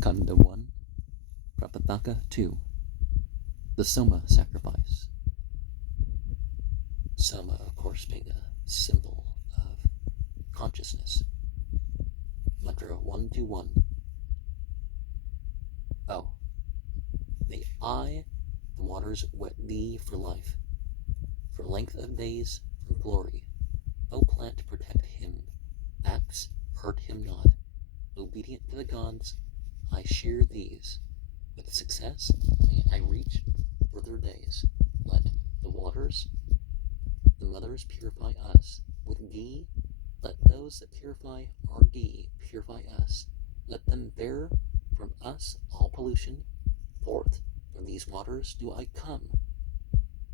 Kanda 1, Prapathaka 2, the Soma sacrifice. Soma, of course, being a symbol of consciousness. Mantra 121. Oh, may I, the waters, wet thee for life, for length of days, for glory. O plant, protect him. Axe, hurt him not. Obedient to the gods, I shear these. With success, may I reach further days. Let the waters, the mothers, purify us. With ghee, let those that purify our ghee purify us. Let them bear from us all pollution. Forth from these waters do I come,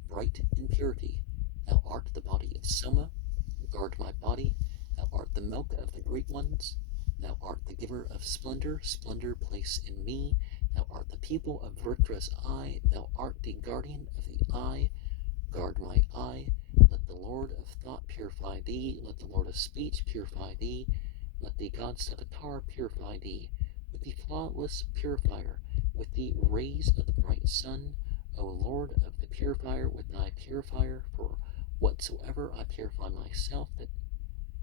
bright in purity. Thou art the body of Soma. Guard my body. Thou art the milk of the great ones. Thou art the giver of splendor. Splendor place in me. Thou art the pupil of Vritra's eye. Thou art the guardian of the eye. Guard my eye. Let the Lord of thought purify thee. Let the Lord of speech purify thee. Let the god's avatar purify thee. With the flawless purifier, with the rays of the bright sun, O Lord of the purifier, with thy purifier, for whatsoever I purify myself, that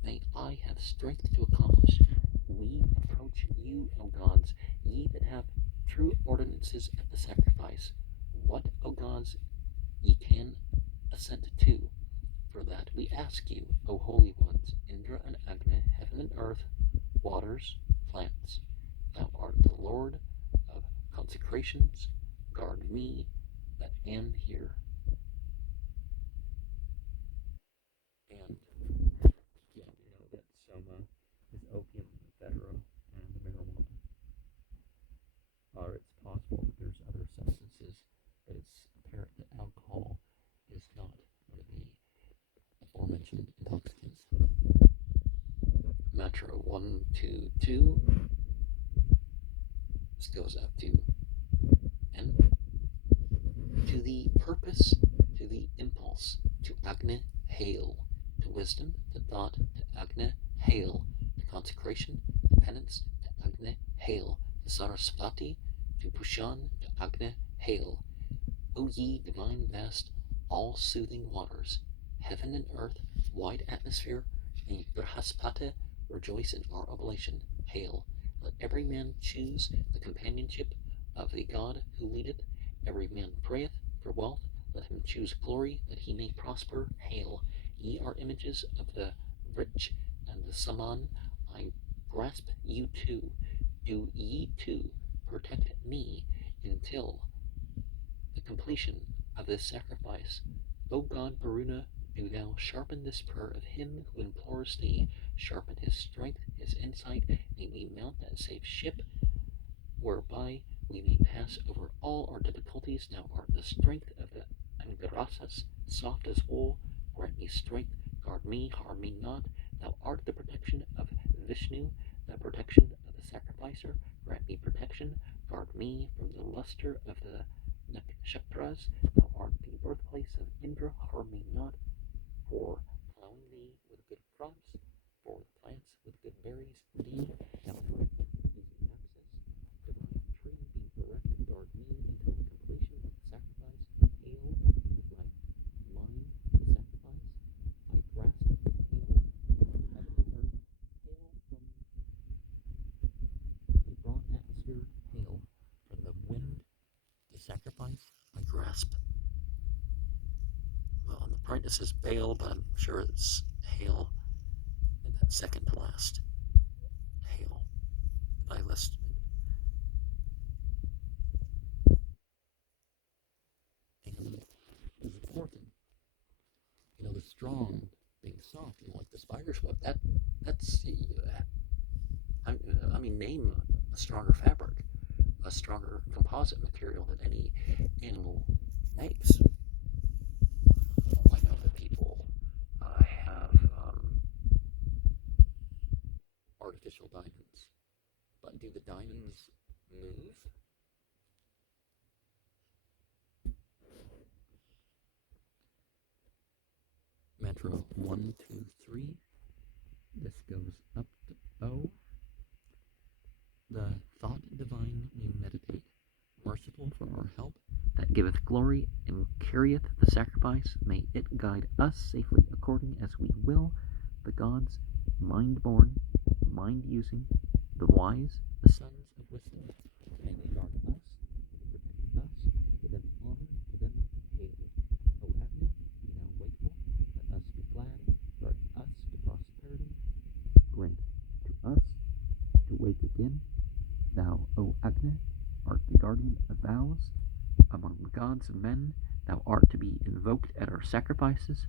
may I have strength to accomplish. We approach you, O gods, ye that have true ordinances at the sacrifice. What, O gods, ye can assent to? For that we ask you, O holy ones, Indra and Agni, heaven and earth, waters, plants. Thou art the Lord of consecrations. Guard me that am here. And yeah, you know that Soma is opium, ephedra, and marijuana. Or it's possible that there's other substances, but it's apparent that alcohol is not one of the aforementioned intoxicants. Mantra 122. This goes up to N. To the purpose, to the impulse, to Agni, hail. To wisdom, to thought, to Agni, hail. To consecration, to penance, to Agni, hail. To Sarasvati, to Pushan, to Agni, hail. O ye divine vast, all-soothing waters, heaven and earth, wide atmosphere, may Brihaspati rejoice in our oblation, hail. Let every man choose the companionship of the God who leadeth. Every man prayeth for wealth. Let him choose glory, that he may prosper. Hail. Ye are images of the rich and the Saman. I grasp you too. Do ye too protect me until the completion of this sacrifice. O God Varuna, do thou sharpen this prayer of him who implores thee. Sharpen his strength, his insight. May we mount that safe ship whereby we may pass over all our difficulties. Thou art the strength of the Angarasas, soft as wool. Grant me strength, guard me, harm me not. Thou art the protection of Vishnu, the protection of the sacrificer. Grant me protection, guard me from the luster of the Nakshatras. Thou art the birthplace of Indra, harm me not. For plowing thee with good crops, for the plants with good berries, thee, thou art easy access. Divine tree be directed, guard me until the completion of the sacrifice. Hail, with my mind, the sacrifice. I grasp, hail, heaven and earth. Hail from the broad atmosphere. Hail from the wind, the sacrifice. I grasp. Well, on the print it says Baal, but I'm sure it's hail in that second to last. Hail. I listed it. And there's a fourth thing. You know, the strong being soft, like the spider's web. That's I mean, name a stronger fabric, a stronger composite material that any animal makes. I know that people have artificial diamonds, but do the diamonds move? Mantra 1, 2, 3. This goes up to O. The thought divine for help, that giveth glory and carrieth the sacrifice, may it guide us safely according as we will, the gods, mind-born, mind-using, the wise, the sons of wisdom. May they guard us, protect us, to them honor, to them hail. O Agni, be thou wakeful, let us be glad, guard us to prosperity, grant to us to wake again. Thou, O Agni, art the guardian of vows. Among the gods and men, thou art to be invoked at our sacrifices.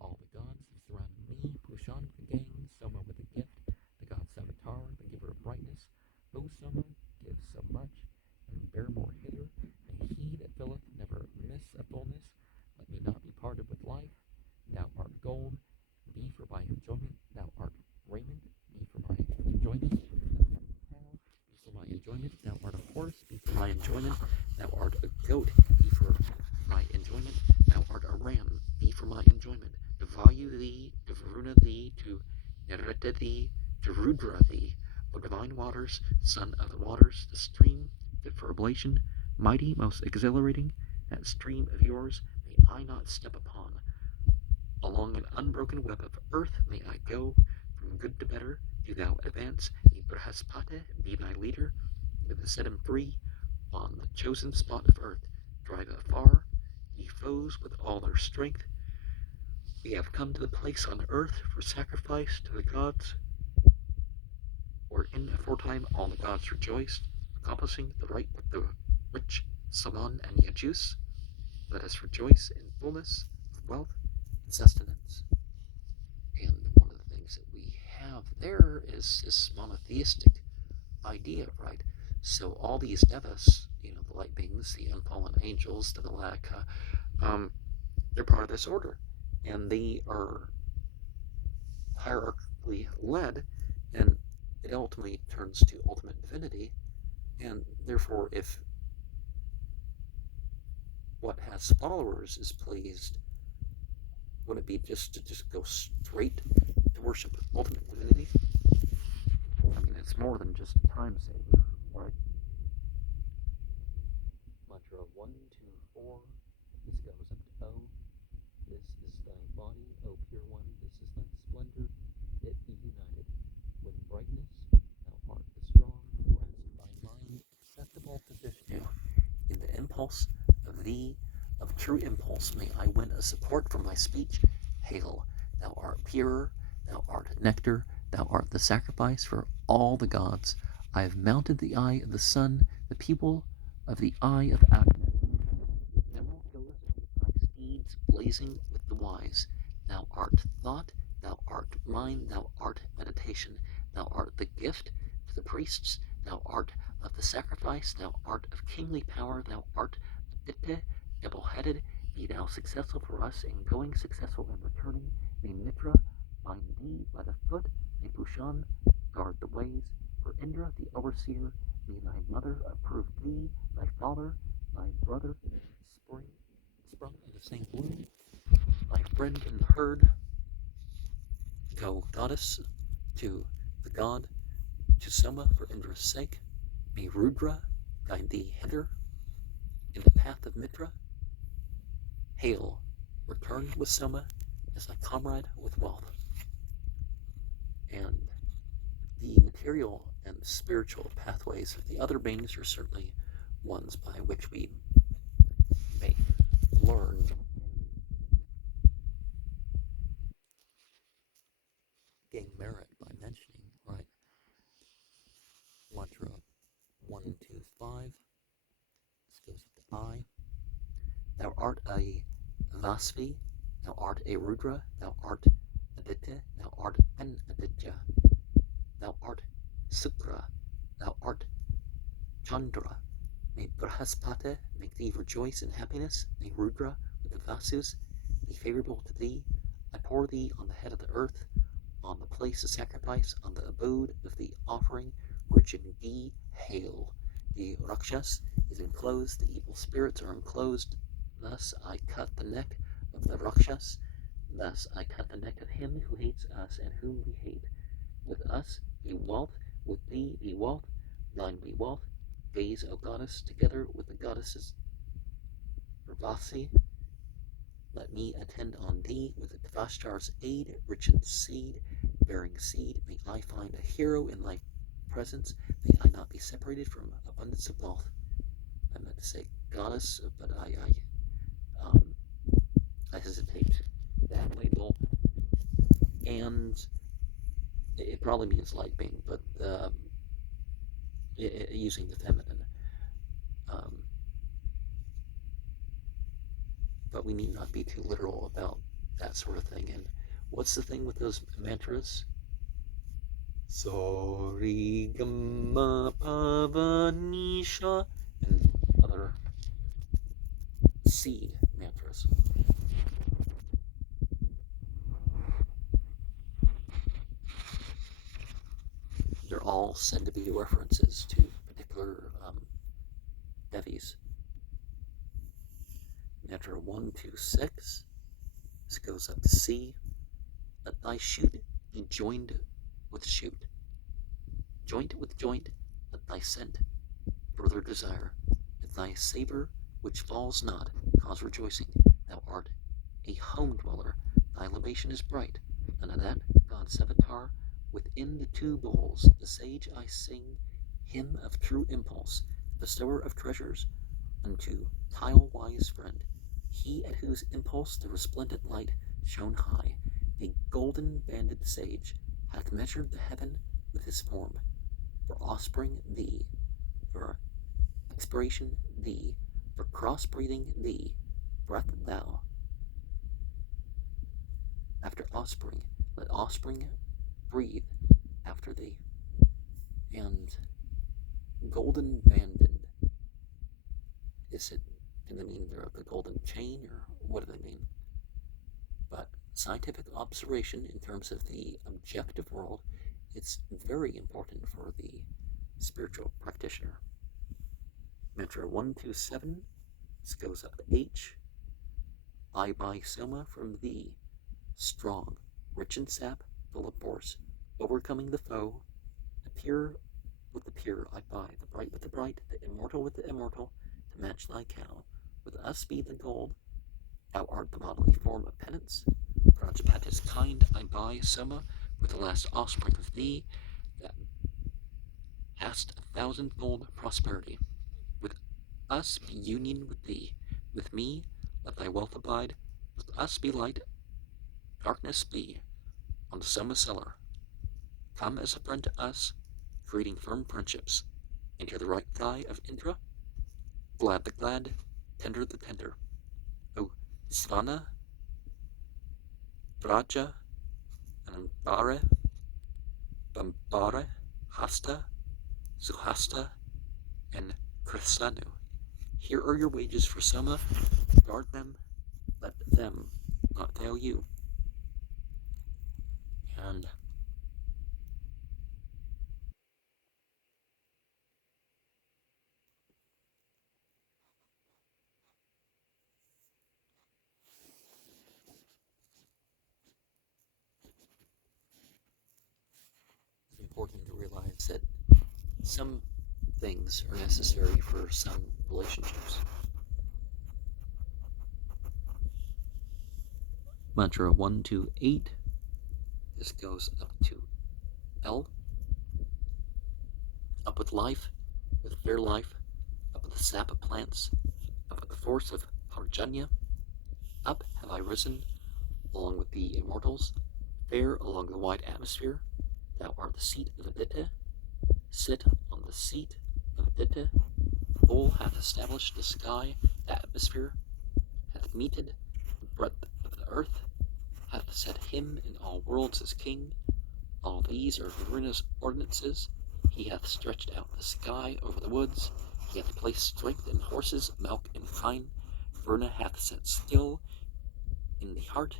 All the gods have surrounded me, Pushan with a gain, Soma with a gift, the god Savitar, the giver of brightness. O Soma, give so much, and bear more hither. May he that filleth never miss a fullness. Let me not be parted with life. Thou art gold, be for my enjoyment. Thou art raiment, be for my enjoyment. Be for my enjoyment. Thou art a horse, be for my enjoyment. Thou art a goat, be for my enjoyment. Thou art a ram, be for my enjoyment. To value thee, to Varuna thee, to Nereta thee, to Rudra thee, O divine waters, son of the waters, the stream fit for oblation, mighty, most exhilarating, that stream of yours may I not step upon. Along an unbroken web of earth may I go, from good to better, do thou advance, ye Brahaspate, be thy leader, with set him free, on the chosen spot of earth, drive afar, ye foes with all their strength. We have come to the place on earth for sacrifice to the gods, where in aforetime all the gods rejoiced, accomplishing the right with the rich Saman and Yajus. Let us rejoice in fullness of wealth and sustenance. And one of the things that we have there is this monotheistic idea, right? So all these devas, the light beings, the unfallen angels, the Malaka, they're part of this order, and they are hierarchically led, and it ultimately turns to ultimate divinity. And therefore, if what has followers is pleased, would it be just to go straight to worship ultimate divinity? I mean, it's more than just a time save, right? Mantra 1, 2, 4. This goes up to O. This is thy body, O pure one. This is thy splendor. It be united with brightness. Thou art the strong. Rest thy mind acceptable to Vishnu. In the impulse of thee, of true impulse, may I win a support from my speech. Hail, thou art pure, thou art nectar, thou art the sacrifice for all the gods. I have mounted the eye of the sun, the pupil of the eye of Agni. Thou goest with thy steeds blazing with the wise. Thou art thought, thou art mind, thou art meditation. Thou art the gift to the priests, thou art of the sacrifice, thou art of kingly power, thou art Aditya, double-headed. Be thou successful for us in going, successful in returning. May Mitra bind thee by the foot, may Pushan guard the ways. For Indra, the overseer, may thy mother approve thee, thy father, thy brother, sprung in the same womb, thy friend in the herd. Go, goddess, to the god, to Soma for Indra's sake. May Rudra guide thee hither in the path of Mitra. Hail, return with Soma as thy comrade with wealth. And the material and spiritual pathways of the other beings are certainly ones by which we may learn and gain merit by mentioning, right? Mantra 1, 2, 5. This goes with the I. Thou art a Vasvi, thou art a Rudra, thou art Aditya, thou art an Aditya, thou art Sukra, thou art Chandra. May Brahaspate make thee rejoice in happiness. May Rudra with the Vasus be favorable to thee. I pour thee on the head of the earth, on the place of sacrifice, on the abode of the offering, rich in thee. Hail. The Rakshas is enclosed, the evil spirits are enclosed. Thus I cut the neck of the Rakshas. Thus I cut the neck of him who hates us and whom we hate. With us be wealth, with thee be wealth, thine be wealth. Gaze, O goddess, together with the goddesses Ravasi, let me attend on thee with Tvashtar's aid, rich in seed, bearing seed. May I find a hero in thy presence. May I not be separated from abundance of wealth. I meant to say goddess, but I hesitate. That label, and it probably means light being, but using the feminine. But we need not be too literal about that sort of thing. And what's the thing with those mantras? Sorry Gamma Pavanisha and other seed mantras. They're all said to be references to particular devis. Mantra 126. This goes up to C. Let thy shoot be joined with shoot. Joint with joint, let thy scent further desire. Let thy savor, which falls not, cause rejoicing. Thou art a home dweller. Thy libation is bright. Unto that God's avatar, within the two bowls, the sage I sing, hymn of true impulse, bestower of treasures, unto tile-wise friend, he at whose impulse the resplendent light shone high, a golden-banded sage, hath measured the heaven with his form. For offspring thee, for expiration thee, for cross-breathing thee, breath thou. After offspring, let offspring breathe after thee. And golden banded, is it, do they mean they're the golden chain, or what do they mean? But scientific observation in terms of the objective world, it's very important for the spiritual practitioner. Mantra 127, this goes up to H. I buy soma from thee, strong, rich in sap, full of force, overcoming the foe, the pure with the pure I buy, the bright with the bright, the immortal with the immortal, to match thy cow. With us be the gold, thou art the bodily form of penance. Prajapata's kind I buy soma, with the last offspring of thee, that hast 1,000-fold prosperity. With us be union with thee, with me let thy wealth abide, with us be light, darkness be on the soma cellar. Come as a friend to us, creating firm friendships. Enter the right thigh of Indra, glad the glad, tender the tender. O Svana, Vraja, Anambare, Bambare, Hasta, Suhasta, and Krisanu. Here are your wages for soma. Guard them, let them not fail you. And it's important to realize that some things are necessary for some relationships. Mantra 128. This goes up to L. Up with life, with fair life, up with the sap of plants, up with the force of Parjanya. Up have I risen, along with the immortals, fair along the wide atmosphere. Thou art the seat of Aditya. Sit on the seat of Aditya. Bull hath established the sky, the atmosphere, hath meted the breadth of the earth, hath set him in all worlds as king. All these are Varuna's ordinances. He hath stretched out the sky over the woods. He hath placed strength in horses, milk in kine. Varuna hath set still in the heart,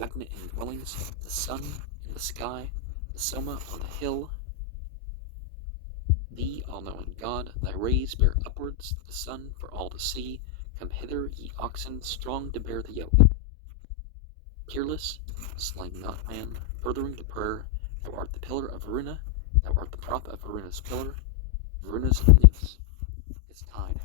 Agna in dwellings, the sun in the sky, the soma on the hill. Thee, all-knowing God, thy rays bear upwards, the sun for all to see. Come hither, ye oxen, strong to bear the yoke. Peerless, slaying not man, furthering to prayer. Thou art the pillar of Varuna, thou art the prop of Varuna's pillar. Varuna's noose is tied.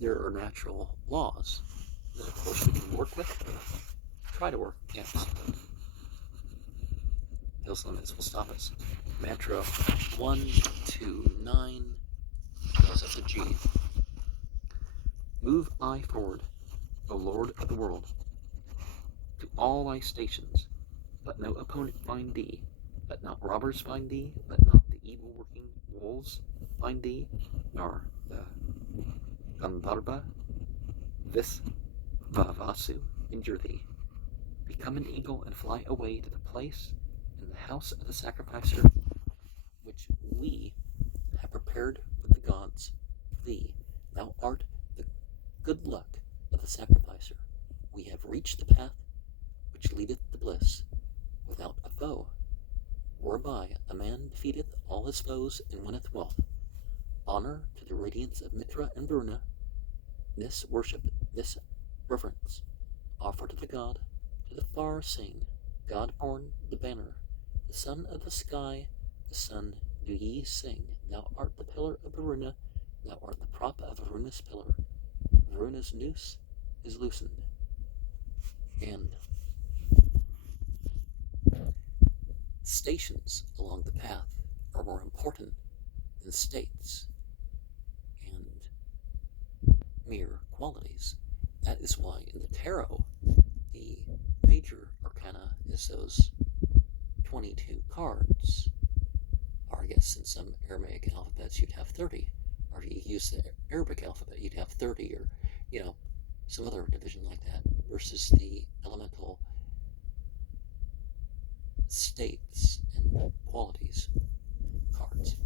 there are natural laws that, of course, we can work with. Try to work against. Those limits will stop us. Mantra 129 goes up to G. Move I forward, O Lord of the world, to all thy stations. Let no opponent find thee. Let not robbers find thee. Let not the evil-working wolves find thee, nor the Gandharva Visvavasu injure thee. Become an eagle and fly away to the place in the house of the sacrificer, which we have prepared with the gods for thee. Thou art the good luck of the sacrificer. We have reached the path which leadeth to bliss, without a foe, whereby a man defeateth all his foes and winneth wealth. Honor to the radiance of Mitra and Varuna. This worship, this reverence, offer to the god, to the far sing, God-born, the banner, the son of the sky, the sun do ye sing. Thou art the pillar of Varuna, thou art the prop of Varuna's pillar. Varuna's noose is loosened. And stations along the path are more important than states and mere qualities. That is why in the tarot, the major arcana is those 22 cards. Or I guess in some Aramaic alphabets you'd have 30. Or if you use the Arabic alphabet, you'd have 30, or, some other division like that, versus the elemental states and qualities cards.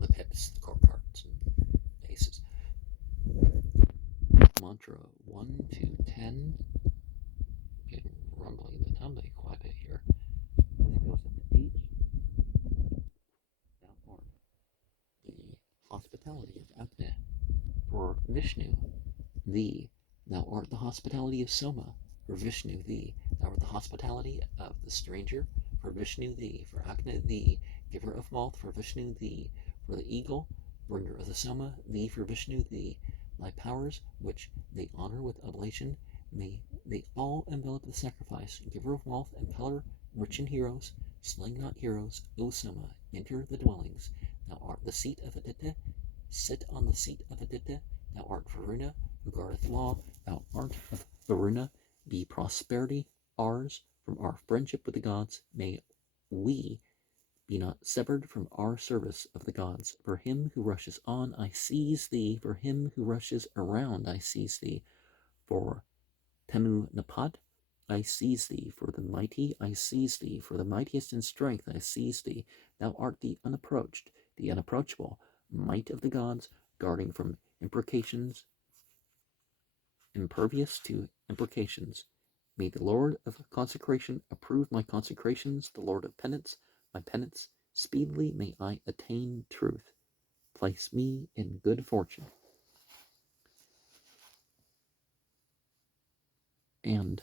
The pips, the core cards, and aces. Mantra 1 to 10. Getting rumbling the tumbly quite a bit here. This goes up to H. Thou art the hospitality of Agni. For Vishnu, thee. Thou art the hospitality of Soma. For Vishnu, thee. Thou art the hospitality of the stranger. For Vishnu, thee. For Agni, thee. Giver of wealth. For Vishnu, thee. For the eagle, bringer of the Soma, thee. For Vishnu, thee. Thy powers, which they honor with oblation, may they all envelop the sacrifice. Giver of wealth and pillar, rich in heroes, slaying not heroes, O Soma, enter the dwellings. Thou art the seat of Aditya, sit on the seat of Aditya. Thou art Varuna, who guardeth law. Thou art of Varuna, be prosperity ours from our friendship with the gods. May we be not severed from our service of the gods. For him who rushes on, I seize thee. For him who rushes around, I seize thee. For Temu Napat, I seize thee. For the mighty, I seize thee. For the mightiest in strength, I seize thee. Thou art the unapproached, the unapproachable, might of the gods, guarding from imprecations, impervious to imprecations. May the Lord of consecration approve my consecrations, the Lord of penance, my penance. Speedily may I attain truth. Place me in good fortune. And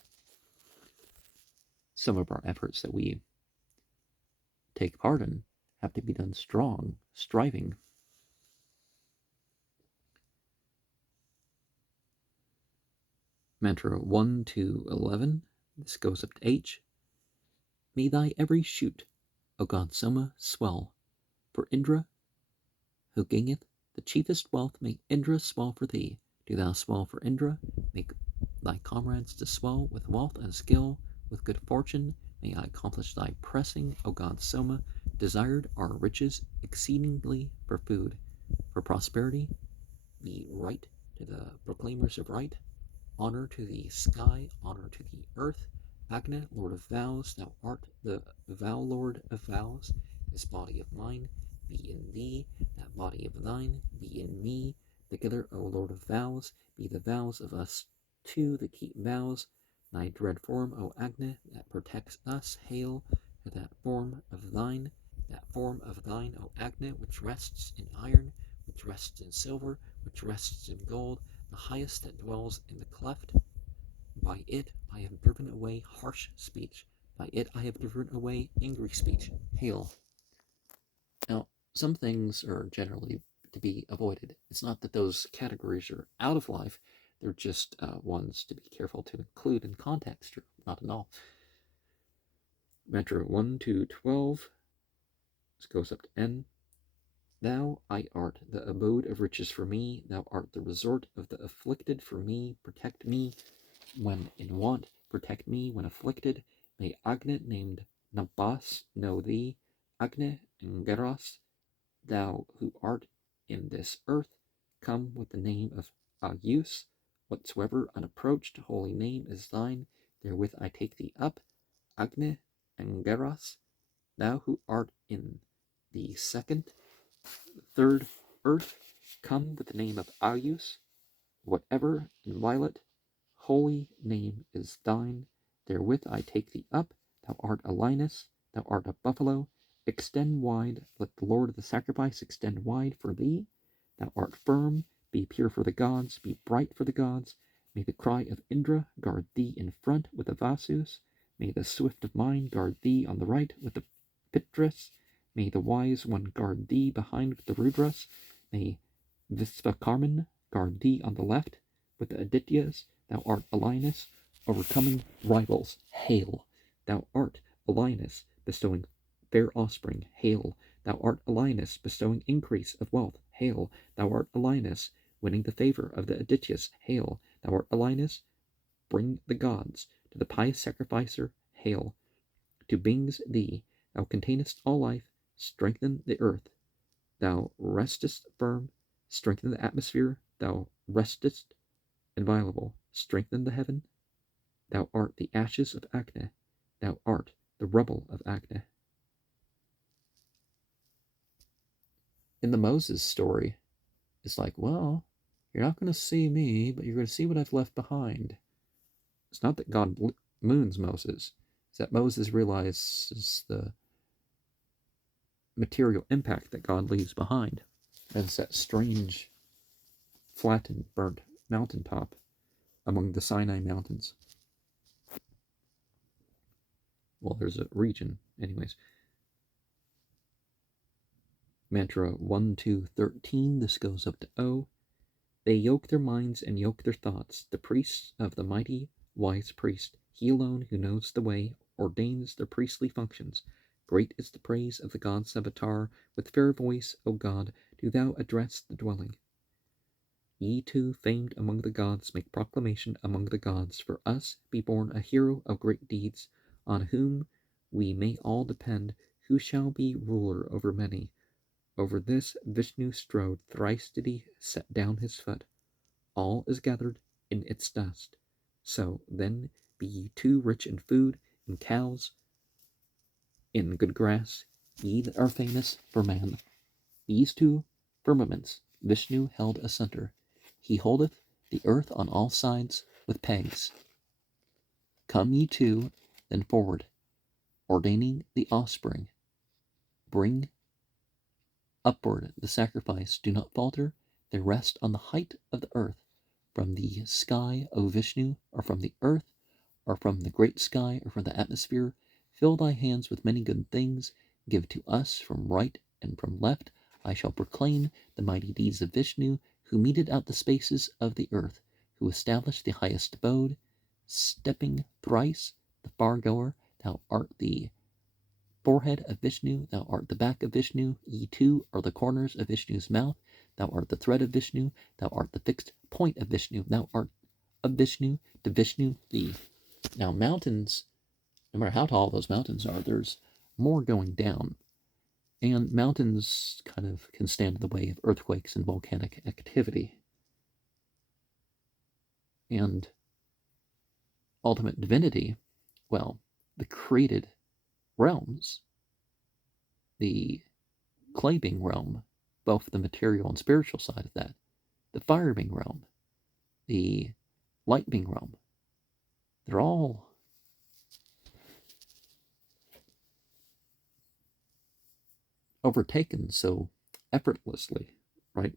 some of our efforts that we take part in have to be done strong, striving. Mantra 1 to 11. This goes up to H. May thy every shoot, O God Soma, swell. For Indra, who gaineth the chiefest wealth, may Indra swell for thee. Do thou swell for Indra. Make thy comrades to swell with wealth and skill, with good fortune. May I accomplish thy pressing, O God Soma. Desired are riches exceedingly for food. For prosperity, be right to the proclaimers of right. Honor to the sky, honor to the earth. Agni, Lord of vows, thou art the vow Lord of vows. This body of mine be in thee, that body of thine be in me. Together, O Lord of vows, be the vows of us two that keep vows. Thy dread form, O Agni, that protects us, hail to that form of thine, O Agni, which rests in iron, which rests in silver, which rests in gold, the highest that dwells in the cleft. By it I have driven away harsh speech. By it I have driven away angry speech. Hail. Now, some things are generally to be avoided. It's not that those categories are out of life, they're just ones to be careful to include in context, or not at all. Mantra 1 to 12. This goes up to N. Thou, I art the abode of riches for me. Thou art the resort of the afflicted for me. Protect me when in want. Protect me when afflicted. May Agni named Nabas know thee. Agni and Geras, thou who art in this earth, come with the name of Agus. Whatsoever unapproached holy name is thine, therewith I take thee up. Agni and Geras, thou who art in the second, third earth, come with the name of Agus. Whatever inviolate holy name is thine, therewith I take thee up. Thou art a lioness, thou art a buffalo. Extend wide, let the Lord of the sacrifice extend wide for thee. Thou art firm, be pure for the gods, be bright for the gods. May the cry of Indra guard thee in front with the Vasus. May the swift of mind guard thee on the right with the Pitras. May the wise one guard thee behind with the Rudras. May Visvakarman guard thee on the left with the Adityas. Thou art a lioness, overcoming rivals. Hail! Thou art a lioness, bestowing fair offspring. Hail! Thou art a lioness, bestowing increase of wealth. Hail! Thou art a lioness, winning the favor of the Adityas. Hail! Thou art a lioness, bring the gods to the pious sacrificer. Hail! To Bings thee, thou containest all life, strengthen the earth. Thou restest firm, strengthen the atmosphere. Thou restest inviolable, strengthen the heaven. Thou art the ashes of Agni, thou art the rubble of Agni. In the Moses story, it's like, well, you're not going to see me, but you're going to see what I've left behind. It's not that God moons Moses, it's that Moses realizes the material impact that God leaves behind. As that strange, flattened, burnt mountaintop among the Sinai Mountains. Well, there's a region, anyways. Mantra 1, 2, 13. This goes up to O. They yoke their minds and yoke their thoughts. The priests of the mighty, wise priest, he alone who knows the way, ordains their priestly functions. Great is the praise of the god Savitar. With fair voice, O God, do thou address the dwelling. Ye too, famed among the gods, make proclamation among the gods. For us be born a hero of great deeds, on whom we may all depend, who shall be ruler over many. Over this Vishnu strode, thrice did he set down his foot. All is gathered in its dust. So then be ye too rich in food, in cows, in good grass, ye that are famous for man. These two firmaments Vishnu held asunder. He holdeth the earth on all sides with pegs. Come ye too, then forward, ordaining the offspring. Bring upward the sacrifice. Do not falter. They rest on the height of the earth. From the sky, O Vishnu, or from the earth, or from the great sky, or from the atmosphere, fill thy hands with many good things. Give to us from right and from left. I shall proclaim the mighty deeds of Vishnu, who meted out the spaces of the earth, who established the highest abode. Stepping thrice, the far-goer, thou art the forehead of Vishnu, thou art the back of Vishnu, ye too are the corners of Vishnu's mouth, thou art the thread of Vishnu, thou art the fixed point of Vishnu, thou art of Vishnu, to Vishnu thee. Now mountains, no matter how tall those mountains are, there's more going down. And mountains kind of can stand in the way of earthquakes and volcanic activity. And ultimate divinity, well, the created realms, the clay being realm, both the material and spiritual side of that, the fire being realm, the light being realm, they're all overtaken so effortlessly, right?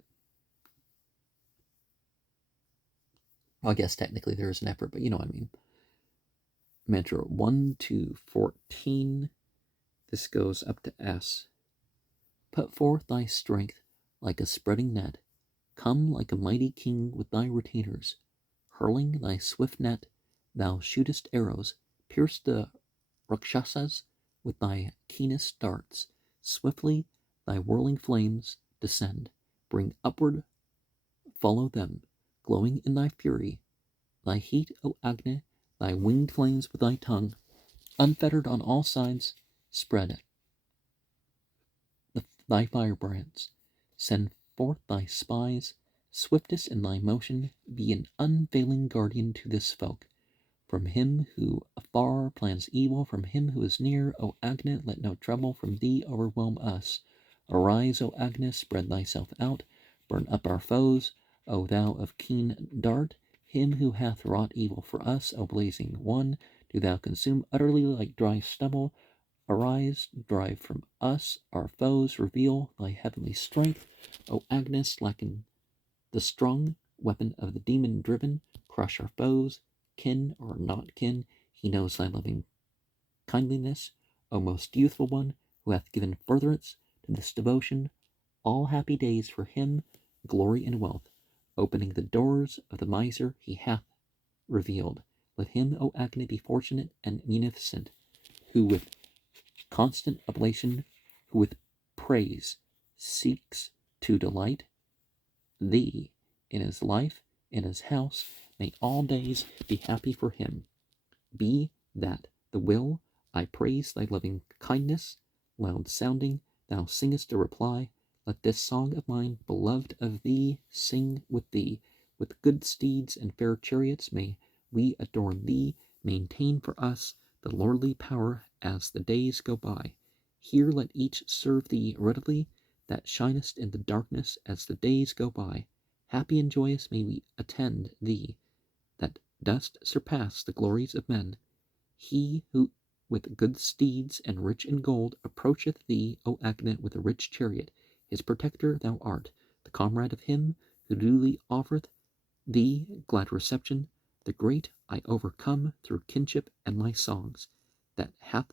Well, I guess technically there is an effort, but you know what I mean. Mantra 1 to 14. This goes up to S. Put forth thy strength, like a spreading net. Come like a mighty king with thy retainers. Hurling thy swift net, thou shootest arrows, pierce the Rakshasas with thy keenest darts. Swiftly thy whirling flames descend. Bring upward, follow them, glowing in thy fury. Thy heat, O Agni, thy winged flames with thy tongue, unfettered on all sides, spread thy firebrands. Send forth thy spies, swiftest in thy motion, be an unfailing guardian to this folk. From him who afar plans evil, from him who is near, O Agni, let no trouble from thee overwhelm us. Arise, O Agni, spread thyself out, burn up our foes, O thou of keen dart, him who hath wrought evil for us, O blazing one, do thou consume utterly like dry stubble. Arise, drive from us our foes, reveal thy heavenly strength, O Agni, slacken the strong weapon of the demon driven, crush our foes, kin or not kin, he knows thy loving kindliness, O most youthful one, who hath given furtherance to this devotion, all happy days for him, glory and wealth, opening the doors of the miser he hath revealed. Let him, O Agni, be fortunate and munificent, who with constant oblation, who with praise seeks to delight thee in his life, in his house, may all days be happy for him. Be that the will, I praise thy loving kindness, loud sounding, thou singest a reply. Let this song of mine, beloved of thee, sing with thee. With good steeds and fair chariots may we adorn thee, maintain for us the lordly power as the days go by. Here let each serve thee readily, that shinest in the darkness as the days go by. Happy and joyous may we attend thee, that dost surpass the glories of men. He who with good steeds and rich in gold approacheth thee, O Agni, with a rich chariot, his protector thou art, the comrade of him who duly offereth thee glad reception. The great I overcome through kinship and my songs, that hath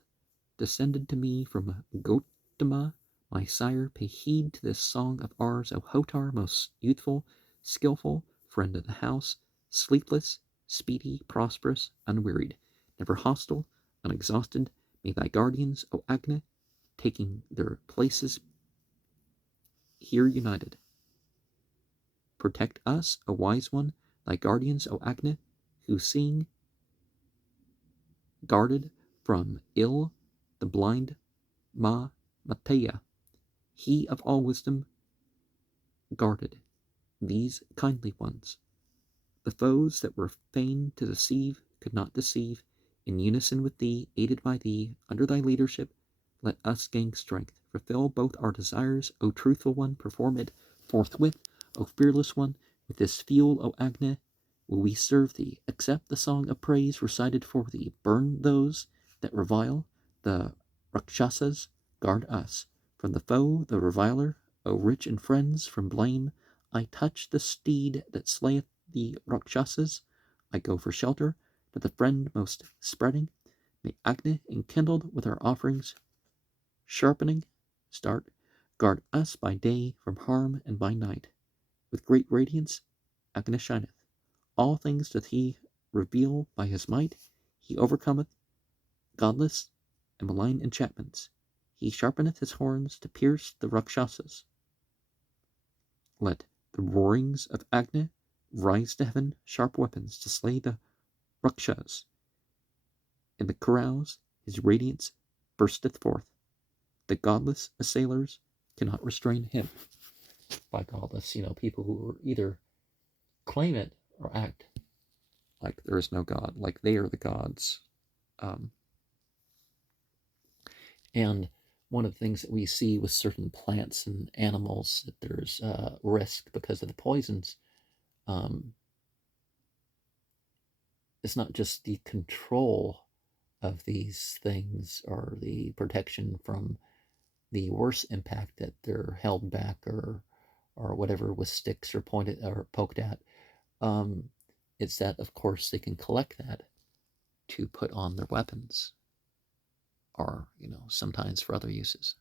descended to me from Gotama, my sire. Pay heed to this song of ours, O Hotar, most youthful, skillful, friend of the house, sleepless, speedy, prosperous, unwearied, never hostile, unexhausted. May thy guardians, O Agni, taking their places here united, protect us, O wise one, thy guardians, O Agni, who seeing guarded from ill the blind Mataya, he of all wisdom guarded these kindly ones. The foes that were fain to deceive could not deceive. In unison with thee, aided by thee, under thy leadership, let us gain strength. Fulfill both our desires, O truthful one, perform it forthwith, O fearless one. With this fuel, O Agni, will we serve thee. Accept the song of praise recited for thee. Burn those that revile, the Rakshasas, guard us. From the foe, the reviler, O rich in friends, from blame, I touch the steed that slayeth the Rakshasas. I go for shelter to the friend most spreading. May Agni, enkindled with our offerings, sharpening, guard us by day from harm and by night. With great radiance, Agni shineth. All things doth he reveal by his might. He overcometh godless and malign enchantments. He sharpeneth his horns to pierce the Rakshasas. Let the roarings of Agni rise to heaven, sharp weapons to slay the Rakshas. In the carouse his radiance bursteth forth. The godless assailers cannot restrain him. By godless, people who either claim it or act like there is no God, like they are the gods. And one of the things that we see with certain plants and animals, that there's risk because of the poisons. It's not just the control of these things or the protection from the worse impact that they're held back or whatever with sticks or pointed or poked at. It's that, of course, they can collect that to put on their weapons or, sometimes for other uses.